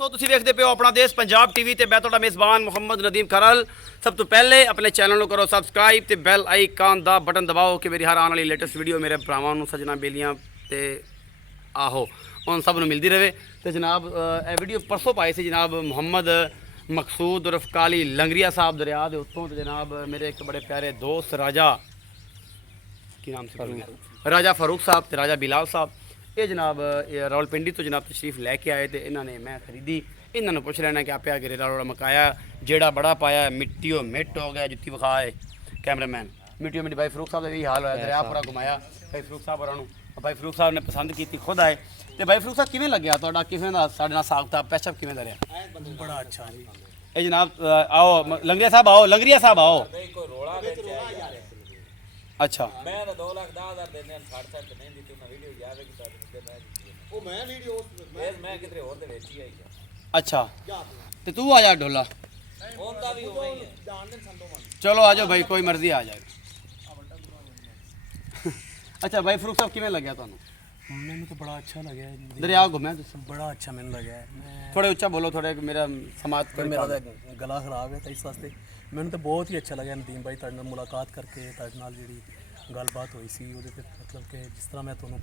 ਸੋ ਤੁਸੀਂ ਵੇਖਦੇ ਪਿਓ ਆਪਣਾ ਦੇਸ਼ ਪੰਜਾਬ ਟੀਵੀ ਤੇ ਮੈਂ ਤੁਹਾਡਾ ਮੇਜ਼ਬਾਨ ਮੁਹੰਮਦ ਨਦੀਮ ਖਰਲ। ਸਭ ਤੋਂ ਪਹਿਲੇ ਆਪਣੇ ਚੈਨਲ ਨੂੰ ਕਰੋ ਸਬਸਕ੍ਰਾਈਬ ਤੇ ਬੈਲ ਆਈਕਨ ਦਾ ਬਟਨ ਦਬਾਓ ਕਿ ਮੇਰੀ ਹਰ ਆਉਣ ਵਾਲੀ ਲੇਟੈਸਟ ਵੀਡੀਓ ਮੇਰੇ ਭਰਾਵਾਂ ਨੂੰ ਸੱਜਣਾ ਬੇਲੀਆਂ ਤੇ ਆਹੋ ਉਹਨਾਂ ਸਭ ਨੂੰ ਮਿਲਦੀ ਰਹੇ। ਤੇ ਜਨਾਬ ਇਹ ਵੀਡੀਓ ਪਰਸੋਂ ਪਾਈ ਸੀ ਜਨਾਬ ਮੁਹੰਮਦ ਮਕਸੂਦ ਉਰਫ ਕਾਲੀ ਲੰਗਰੀਆ ਸਾਹਿਬ ਦਰਿਆ ਦੇ ਉੱਤੋਂ ਤੇ ਜਨਾਬ ਮੇਰੇ ਇੱਕ ਬੜੇ ਪਿਆਰੇ ਦੋਸਤ ਰਾਜਾ ਕੀ ਨਾਮ ਸੀ ਰਾਜਾ ਫਾरूक साहब ਤੇ ਰਾਜਾ ਬਿਲਾਲ ਸਾਹਿਬ ਇਹ ਜਨਾਬ ਰਾਵਲਪਿੰਡੀ ਤੋਂ ਜਨਾਬ ਤਸ਼ਰੀਫ ਲੈ ਕੇ ਆਏ ਤੇ ਇਹਨਾਂ ਨੇ ਮੈਂ ਖਰੀਦੀ। ਇਹਨਾਂ ਨੂੰ ਪੁੱਛ ਲੈਣਾ ਕਿ ਆਪਿਆ ਗਿਰੇ ਰੋੜਾ ਮਕਾਇਆ ਜਿਹੜਾ ਬੜਾ ਪਾਇਆ ਮਿੱਟੀਓ ਮਿੱਟ ਹੋ ਗਿਆ ਜੁੱਤੀ ਵਿਖਾਏ ਕੈਮਰਾਮੈਨ ਮਿੱਟੀਓ ਮਿੱਟੀ ਭਾਈ ਫਾरूक ਸਾਹਿਬ ਦਾ ਵੀ ਹਾਲ ਹੋਇਆ ਦਰਿਆ ਪੂਰਾ ਘੁਮਾਇਆ ਭਾਈ ਫਾरूक ਸਾਹਿਬ ਹੋਰਾਂ ਨੂੰ ਭਾਈ ਫਾरूक ਸਾਹਿਬ ਨੇ ਪਸੰਦ ਕੀਤੀ ਖੁਦ ਆਏ ਤੇ ਭਾਈ ਫਾरूक ਸਾਹਿਬ ਕਿਵੇਂ ਲੱਗਿਆ ਤੁਹਾਡਾ ਕਿਵੇਂ ਦਾ ਸਾਡੇ ਨਾਲ ਹਿਸਾਬ ਕਿਤਾਬ ਪੈਸ਼ਪ ਕਿਵੇਂ ਦਾ ਰਿਹਾ? बड़ा अच्छा जी। ਇਹ ਜਨਾਬ ਆਓ ਲੰਗਰੀਆ ਸਾਹਿਬ ਆਓ ਲੰਗਰੀਆ ਸਾਹਿਬ ਆਓ। अच्छा मैं तो 2,10,000 देने 60 नहीं दी तू वीडियो याद है कि मैं ओ मैं वीडियो मैं कितने और दे वेची आई अच्छा ते तू आ जा ढोला होंदा भी होवे ही है जान दे संतो मन चलो आ जाओ भाई कोई मर्जी आ जाए। अच्छा भाई फरूक साहब किवें लग्या तुहानू? मैंने तो बड़ा अच्छा लगा है, दरिया घूमया तुसीं बड़ा अच्छा मैंने लगा है। मैं थोड़े उच्चा बोलो थोड़े मेरा समाज पर मेरा तो गला खराब है तो इस वास्ते मैंने तो बहुत ही अच्छा लगा नदीम भाई तुहाडे नाल मुलाकात करके तुहाडे नाल जिहड़ी गलबात हुई सी ਉਹਦੇ ਤੇ मतलब कि जिस तरह मैं ਤੁਹਾਨੂੰ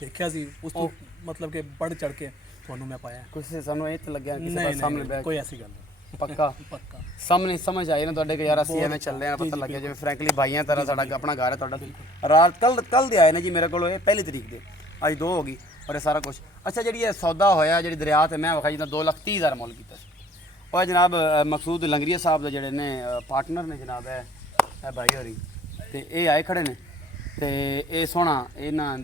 ਦੇਖਿਆ ਸੀ ਉਸ ਤੋਂ मतलब कि बढ़ चढ़ के ਤੁਹਾਨੂੰ मैं पाया कुछ सानू ਇਹ ਤੇ ਲੱਗਿਆ ਕਿਸੇ ਦਾ नहीं ਸਾਹਮਣੇ नहीं ਬੈਠ कोई ऐसी गल नहीं ਪੱਕਾ पक्का ਸਾਹਮਣੇ ਸਮਝ ਆਈ ਨਾ ਤੁਹਾਡੇ ਕਿ ਯਾਰ ਅਸੀਂ ਐਵੇਂ ਚੱਲਦੇ ਆ ਪਤਾ ਲੱਗਿਆ ਜਿਵੇਂ ਫਰੈਂਕਲੀ ਭਾਈਆਂ ਤਰ੍ਹਾਂ ਸਾਡਾ ਆਪਣਾ ਘਰ ਹੈ ਤੁਹਾਡਾ ਰਾਤ ਕੱਲ ਦੇ ਆਏ ਨੇ ਜੀ ਮੇਰੇ ਕੋਲ ਇਹ ਪਹਿਲੀ ਤਰੀਕ ਦੇ ਅੱਜ 2 ਹੋ ਗਈ ਔਰ ਇਹ ਸਾਰਾ ਕੁਝ ਅੱਛਾ ਜਿਹੜੀ ਇਹ ਸੌਦਾ ਹੋਇਆ ਜਿਹੜੀ ਦਰਿਆ ਤੇ ਮੈਂ ਵਿਖਾਈ ਜਿੱਦਾਂ 2,30,000 ਮੁੱਲ ਕੀਤਾ ਸੀ ਉਹ ਜਨਾਬ ਮਕਸੂਦ ਲੰਗਰੀਆ ਸਾਹਿਬ ਦੇ ਜਿਹੜੇ ਨੇ ਪਾਰਟਨਰ ਨੇ ਜਨਾਬ ਇਹ ਭਾਈ ਹੋਰੀ ਤੇ ਇਹ ਆਏ ਖੜੇ ਨੇ ਤੇ ਇਹ ਸੋਹਣਾ ਇਹਨਾਂ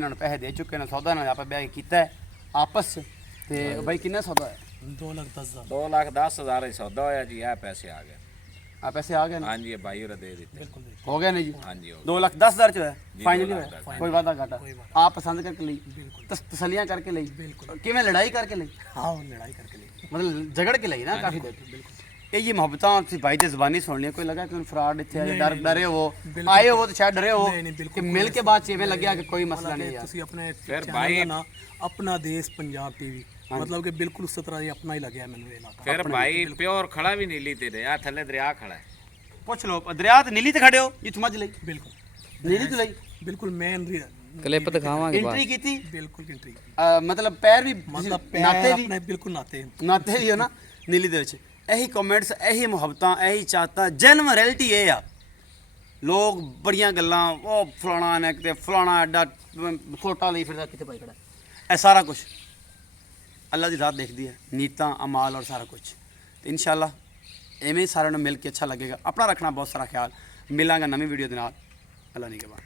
ਨੂੰ ਪੈਸੇ ਦੇ ਚੁੱਕੇ ਨੇ ਸੌਦਾ ਨਾਲ ਆਪਾਂ ਵਿਆਹ ਕੀਤਾ ਹੈ ਆਪਸ 'ਚ ਤੇ ਭਾਈ ਕਿੰਨਾ ਸੌਦਾ ਹੈ? 2,10,000 2,10,000 ही सौदा होया जी आ पैसे आ गए ਆ ਪੈਸੇ ਆ ਗਏ ਨੇ हां जी ये भाई और दे देते बिल्कुल ਹੋ ਗਏ ਨੇ ਜੀ हां जी 2,10,000 ਚ ਹੋਇਆ ਜੀ, ਫਾਈਨਲੀ 2 ਹੋਇਆ ਲੱਖ ਕੋਈ ਵਾਦਾ ਘਾਟਾ ਆਪ ਪਸੰਦ ਕਰਕੇ ਲਈ ਤਸੱਲੀਆਂ ਕਰਕੇ ਲਈ ਕਿਵੇਂ ਲੜਾਈ ਕਰਕੇ ਲਈ हाँ लड़ाई करके लिए ਮਤਲਬ ਝਗੜ ਕੇ ਲਈ ਨਾ ਕਾਫੀ ਦੇਰ ਇਹ ਜੀ ਮੁਹੱਬਤਾਂ ਤੁਸੀਂ ਭਾਈ ਦੀ ਜ਼ਬਾਨੀ ਸੁਣ ਲਿਆ ਕੋਈ ਲੱਗਾ ਕਿ ਫਰਾਡ ਇੱਥੇ ਆਏ ਡਰੇ ਹੋ ਆਏ ਹੋ ਤਾਂ ਸ਼ਾਇਦ ਡਰੇ ਹੋ ਕਿ ਮਿਲ ਕੇ ਬਾਅਦ ਚ ਇਵੇਂ ਲੱਗਿਆ ਕਿ ਕੋਈ ਮਸਲਾ ਨਹੀਂ ਯਾਰ ਤੁਸੀਂ ਆਪਣੇ फिर चैनल भाई- ਦਾ ਨਾਂ ਆਪਣਾ ਦੇਸ਼ ਪੰਜਾਬ ਟੀਵੀ मतलब कि बिल्कुल उस तरह ही अपना ही लगे मैंने ये इलाका फिर भाई प्योर खड़ा भी नीली तेरे आ थल्ले दरिया खड़ा है ਪੁੱਛ ਲਓ ਦਰਿਆ ਤੇ ਨੀਲੀ ਤੇ ਖੜੇ ਹੋ ਇਹ ਸਮਝ ਲਈ बिल्कुल ਨੀਲੀ ਤੇ ਲਈ बिल्कुल मैं क्लिप दिखावांगे ਐਂਟਰੀ ਕੀਤੀ बिल्कुल कंट्री ਮਤਲਬ ਪੈਰ ਵੀ मतलब ਨਾਤੇ ਵੀ अपने बिल्कुल नाते ਨਾਤੇ ਵੀ ਹੋ ਨਾ ਨੀਲੀ ਦੇ ਵਿੱਚ ਇਹੀ ਕਮੈਂਟਸ ਇਹੀ ਮੁਹੱਬਤਾਂ ਇਹੀ ਚਾਹਤਾਂ ਜਨਮ ਰਿਐਲਿਟੀ ਇਹ ਆ ਲੋਕ ਬੜੀਆਂ ਗੱਲਾਂ ਉਹ ਫਲਾਣਾ ਨੇ ਕਿਤੇ ਫਲਾਣਾ ਐਡਾ ਫੋਟਾ ਲਈ ਫਿਰਦਾ ਕਿਤੇ ਪਾਈ ਖੜਾ ਇਹ ਸਾਰਾ ਕੁਝ ਅੱਲਾ ਦੀ ਰਾਤ ਦੇਖਦੀ ਹੈ ਨੀਤਾਂ ਅਮਾਲ ਔਰ ਸਾਰਾ ਕੁਝ ਤੇ ਇਨਸ਼ਾਅੱਲਾ ਐਵੇਂ ਸਾਰਿਆਂ ਨੂੰ ਮਿਲ ਕੇ ਅੱਛਾ ਲੱਗੇਗਾ। ਆਪਣਾ ਰੱਖਣਾ ਬਹੁਤ ਸਾਰਾ ਖਿਆਲ ਮਿਲਾਂਗਾ ਨਵੀਂ ਵੀਡੀਓ ਦੇ ਨਾਲ ਅੱਲਾ ਨਿਗਹਿਬਾਨ।